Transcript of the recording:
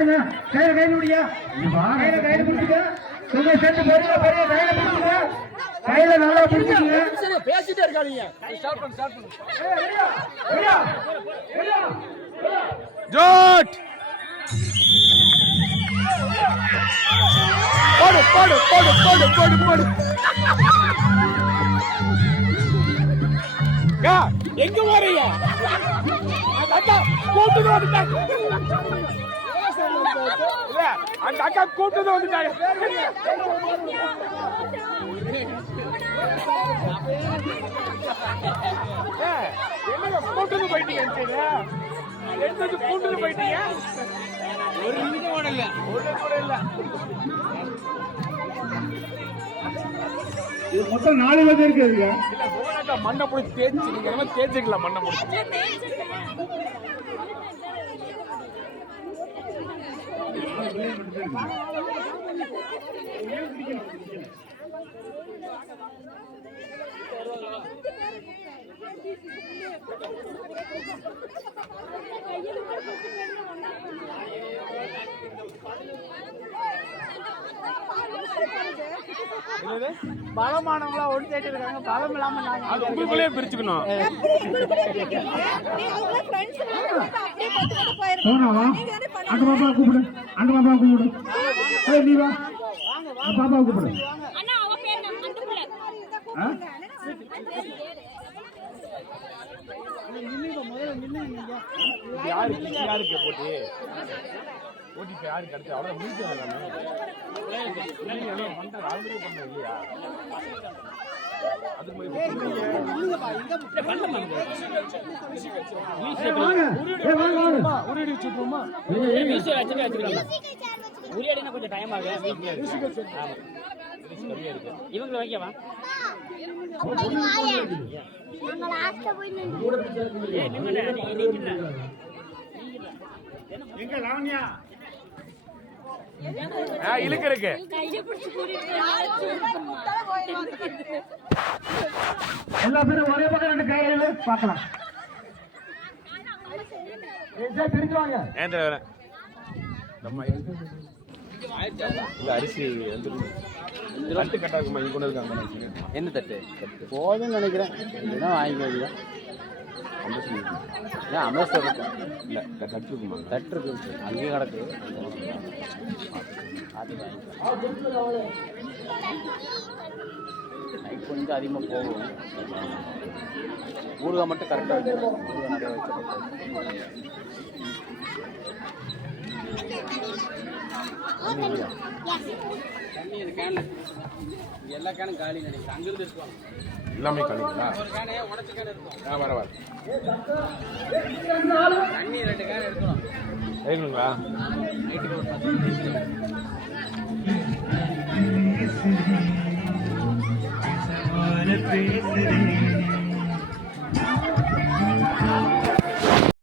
கையில கை முடியா கையில கையில பிடிச்சுக்க சும்மா சேர்த்து பெரிய பெரிய கையில பிடிச்சுக்க கையில நல்லா பிடிச்சுக்க பேசிட்டே இருக்காதீங்க. ஸ்டார்ட் பண்ணு ஜோட் போடு போடு போடு போடு போடு போடு எங்க வரீங்க? அந்த கூட்டுது வந்துட்டாங்க. அந்த அக்கா கூட்டுது வந்துட்டாங்க. என்னங்க கூட்டுது போயிட்டீங்க? எடுத்தது கூட்டுது போயிட்டீங்க. ஒரு நிமிஷம் கூட இல்ல, ஒரு கூட இல்ல. இது மொத்தம் 4 பேர் இருக்குதுங்க. இல்ல போனாக்கா மண்ணை பிடிச்சி தேய்ச்சி நீங்க என்ன தேய்ச்சிக்கலாம் மண்ணை பிடிச்சி. பலமானவங்களா ஒன்று சேர்த்து இருக்காங்க. பலம் இல்லாம அது உங்களுக்குள்ளே பிரிச்சுக்கணும். அந்த பாப்பா கூப்பிடு, அந்த பாப்பா கூப்பிடு. நீ வா, பாப்பா கூப்பிடு. யாருக்கு போட்டி ஓடிபி யாருக்கு கிடைச்சு அவ்வளோ முடிச்சு இல்லையா? அது கொஞ்சம் டைம் ஆகும். இவங்களை வைக்கவா எங்க லாவண்யா இழுக்கு இருக்கு. எல்லா பேரும் ஒரே பக்கம் 2 கையில பார்க்கலாம். பிரிச்சுவாங்க. அரிசி தட்டு கட்டாக்குமா இங்க கொண்டு இருக்காங்க. என்ன தட்டு போதும்னு நினைக்கிறேன். வாங்கிக்க ஏன் அமேசான் இருக்கும். இல்லை தட்டு இருக்குமா? தட்டு இருக்கு, அங்கேயே கிடக்கு. அது நைட் கொஞ்சம் அதிகமாக போகும். ஊறுகாய் மட்டும் கரெக்டாக இருக்கும். ஊறுகாய் நிறைய தண்ணி இந்த கேனில் எல்லா கேனும் காலி நினைக்கிறேன். அங்கிருந்து இருக்கும் எல்லாமே காலிங்களா? ஒரு கேனு உடச்ச கேன் இருக்கும். வர வர தண்ணி 2 கேன் எடுக்கணும். சரிங்களா? நைட்டுக்கு